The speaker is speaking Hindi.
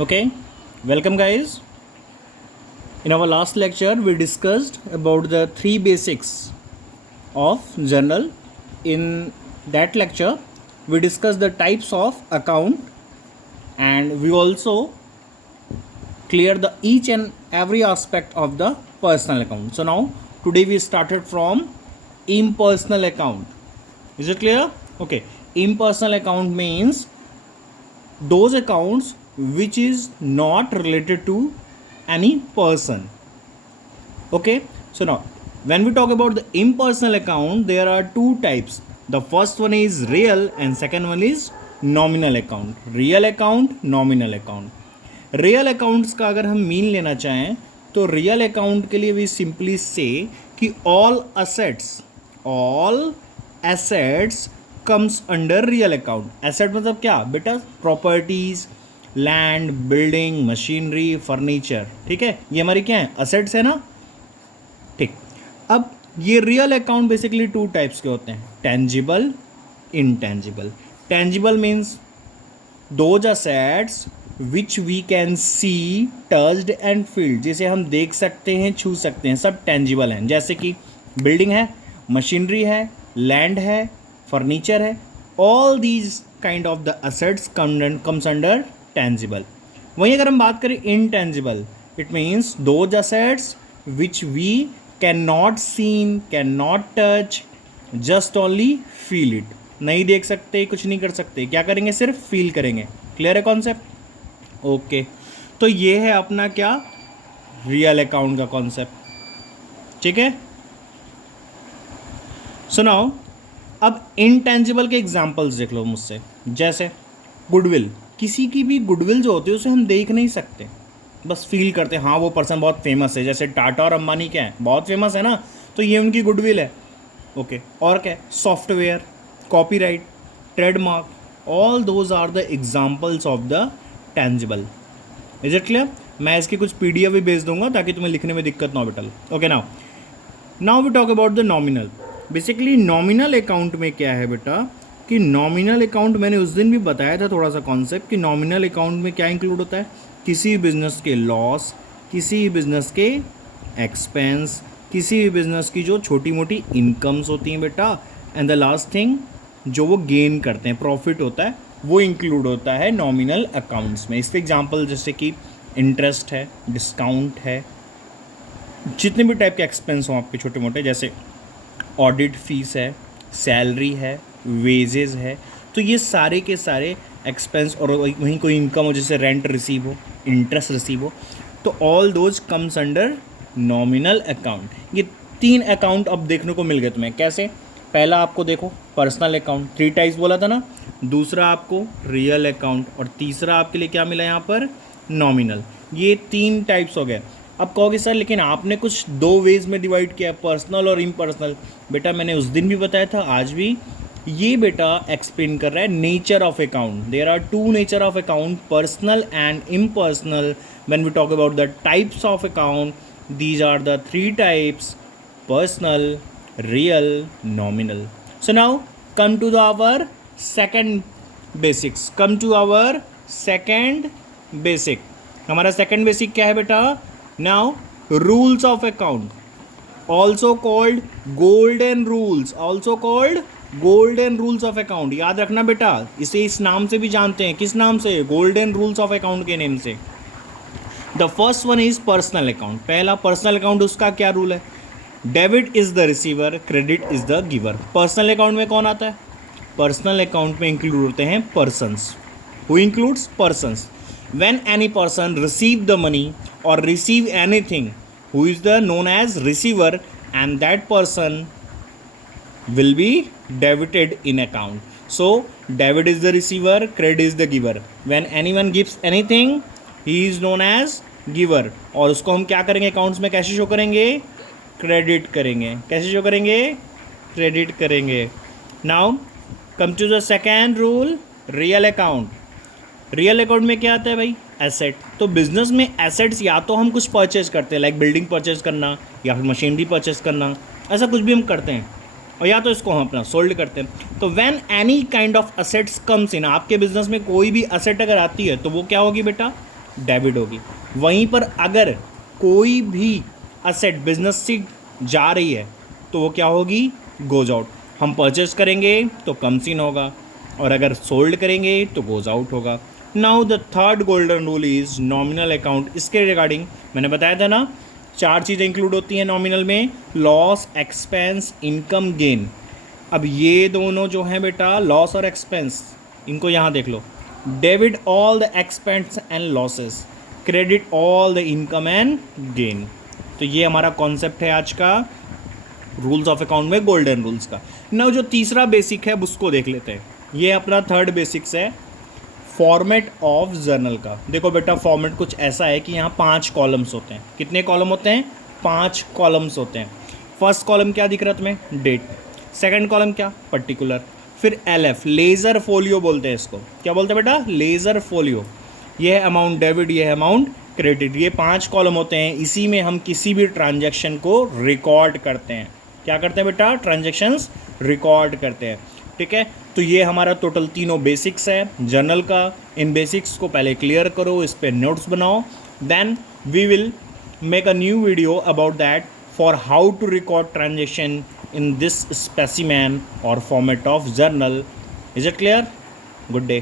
Okay, welcome guys. In our last lecture, we discussed about the three basics of journal. In that lecture, we discussed the types of account and we also clear the each and every aspect of the personal account. So now today we started from impersonal account. Is it clear? Okay, impersonal account means those accounts which is not related to any person. Okay, so now when we talk about the impersonal account, there are two types. The first one is real and second one is nominal account. Real account, nominal account. Real accounts का अगर हम मीन लेना चाहें तो रियल अकाउंट के लिए वी सिंपली से कि all assets comes under real account. Asset मतलब क्या बेटा? Properties, land, building, machinery, furniture. ठीक है, ये हमारी क्या है? असेट्स है ना. ठीक. अब ये real account basically two types के होते हैं, tangible, intangible. Tangible means those assets which we can see, touched and feeled, जिसे हम देख सकते हैं, छू सकते हैं, सब टेंजिबल हैं. जैसे कि बिल्डिंग है, मशीनरी है, लैंड है, फर्नीचर है. All these kind of the assets comes under tangible. वहीं अगर हम बात करें intangible, it means those assets which we can not seen, can not touch, just only feel it. नहीं देख सकते, कुछ नहीं कर सकते, क्या करेंगे? सिर्फ फील करेंगे. क्लियर है कॉन्सेप्ट? ओके, तो ये है अपना क्या? रियल अकाउंट का कॉन्सेप्ट. ठीक है. सो नाउ अब इनटेंजिबल के एग्जांपल्स देख लो मुझसे. जैसे गुडविल. किसी की भी गुडविल जो होती है उसे हम देख नहीं सकते, बस फील करते हैं. हाँ, वो पर्सन बहुत फेमस है, जैसे टाटा और अंबानी क्या है, बहुत फेमस है ना, तो ये उनकी गुडविल है. ओके, और क्या है? Software, copyright, trademark, all those are the examples of the tangible. Is it clear? मैं इसकी कुछ पीडीएफ भी भेज दूंगा ताकि तुम्हें लिखने में दिक्कत ना हो बेटा. Okay, now we talk about the nominal. Basically nominal account में क्या है बेटा कि नॉमिनल अकाउंट मैंने उस दिन भी बताया था थोड़ा सा कॉन्सेप्ट कि नॉमिनल अकाउंट में क्या इंक्लूड होता है. किसी बिजनेस के लॉस, किसी बिजनेस के एक्सपेंस, किसी भी बिजनेस की जो छोटी मोटी इनकम्स होती हैं बेटा, एंड द लास्ट थिंग जो वो गेन करते हैं, प्रॉफिट होता है, वो इंक्लूड होता है नॉमिनल अकाउंट्स में. इसके एग्जांपल जैसे कि इंटरेस्ट है, डिस्काउंट है, जितने भी टाइप के एक्सपेंस हो आपके छोटे मोटे, जैसे ऑडिट फीस है, सैलरी है, वेजेस है, तो ये सारे के सारे एक्सपेंस. और वहीं कोई इनकम हो, जैसे रेंट रिसीव हो, इंटरेस्ट रिसीव हो, तो all those comes under nominal account. ये तीन अकाउंट अब देखने को मिल गए तुम्हें. कैसे? पहला आपको देखो पर्सनल अकाउंट, थ्री टाइप्स बोला था ना. दूसरा आपको रियल अकाउंट, और तीसरा आपके लिए क्या मिला यहाँ पर? नॉमिनल. ये तीन टाइप्स हो गए. अब कहोगे सर लेकिन आपने कुछ दो वेज में डिवाइड किया, पर्सनल और इम्पर्सनल. बेटा मैंने उस दिन भी बताया था, आज भी ये बेटा एक्सप्लेन कर रहा है nature of account. There are two nature of account, personal and impersonal. When we talk about the types of account, these are the three types: पर्सनल, real, nominal. So now come to our second basics. Come to our second basic. हमारा second basic क्या है बेटा? Now rules of account, also called golden rules, also called golden rules of account. याद रखना बेटा, इसे इस नाम से भी जानते हैं. किस नाम से? golden rules of account के नेम से. The first one is personal account. पहला पर्सनल अकाउंट, उसका क्या रूल है? Debit is the receiver, credit is the giver. Personal account में कौन आता है? पर्सनल अकाउंट में इंक्लूड होते हैं persons. Who includes? Persons. When any person receive the money और receive anything, who is the known as receiver, and that person will be debited in account. So debit is the receiver, credit is the giver. When anyone gives anything, he is known as giver. और उसको हम क्या करेंगे? अकाउंट्स में कैसे शो करेंगे? क्रेडिट करेंगे. कैसे शो करेंगे? क्रेडिट करेंगे. Now come to the second rule, real account. Real account में क्या आता है भाई? एसेट. तो बिजनेस में एसेट्स या तो हम कुछ परचेज करते हैं, लाइक बिल्डिंग परचेज करना या फिर मशीनरी परचेज करना, ऐसा कुछ भी हम करते हैं, और या तो इसको हम अपना सोल्ड करते हैं. तो when any kind of assets comes in, आपके बिजनेस में कोई भी असेट अगर आती है तो वो क्या होगी बेटा? डेबिट होगी। वहीं पर अगर कोई भी असेट बिजनेस से जा रही है तो वो क्या होगी, गोज आउट। हम परचेज करेंगे तो कम सीन होगा, और अगर सोल्ड करेंगे तो गोज आउट होगा। Now the third golden rule is nominal account. इसके रिगार्डिंग मैंने बताया था ना, 4 चीज़ें इंक्लूड होती हैं नॉमिनल में, लॉस, एक्सपेंस, इनकम, गेन। अब ये दोनों जो हैं बेटा, लॉस और एक्सपेंस, इनको यहाँ देख लो। Debit all the expense and losses, credit all the income and gain. तो ये हमारा कॉन्सेप्ट है आज का रूल्स ऑफ अकाउंट में, गोल्डन रूल्स का। नाउ जो तीसरा बेसिक है उसको देख लेते हैं। ये अपना थर्ड बेसिक्स है, फॉर्मेट ऑफ जर्नल का। देखो बेटा, फॉर्मेट कुछ ऐसा है कि यहाँ 5 कॉलम्स होते हैं। कितने कॉलम होते हैं? 5 कॉलम्स होते हैं। फर्स्ट कॉलम क्या दिख रहा है तुम्हें? डेट। सेकंड कॉलम क्या? पर्टिकुलर। फिर LF, लेज़र फोलियो बोलते हैं इसको। क्या बोलते हैं बेटा? Laser folio. ये है अमाउंट डेबिट, ये है अमाउंट क्रेडिट। ये 5 कॉलम होते हैं, इसी में हम किसी भी ट्रांजैक्शन को रिकॉर्ड करते हैं। क्या करते हैं बेटा? ट्रांजैक्शंस रिकॉर्ड करते हैं। ठीक है, तो ये हमारा टोटल तीनों बेसिक्स है जर्नल का। इन बेसिक्स को पहले क्लियर करो, इस पे नोट्स बनाओ, then we will make a new video about that for how to record transaction in this specimen or format of journal. Is it clear? Good day.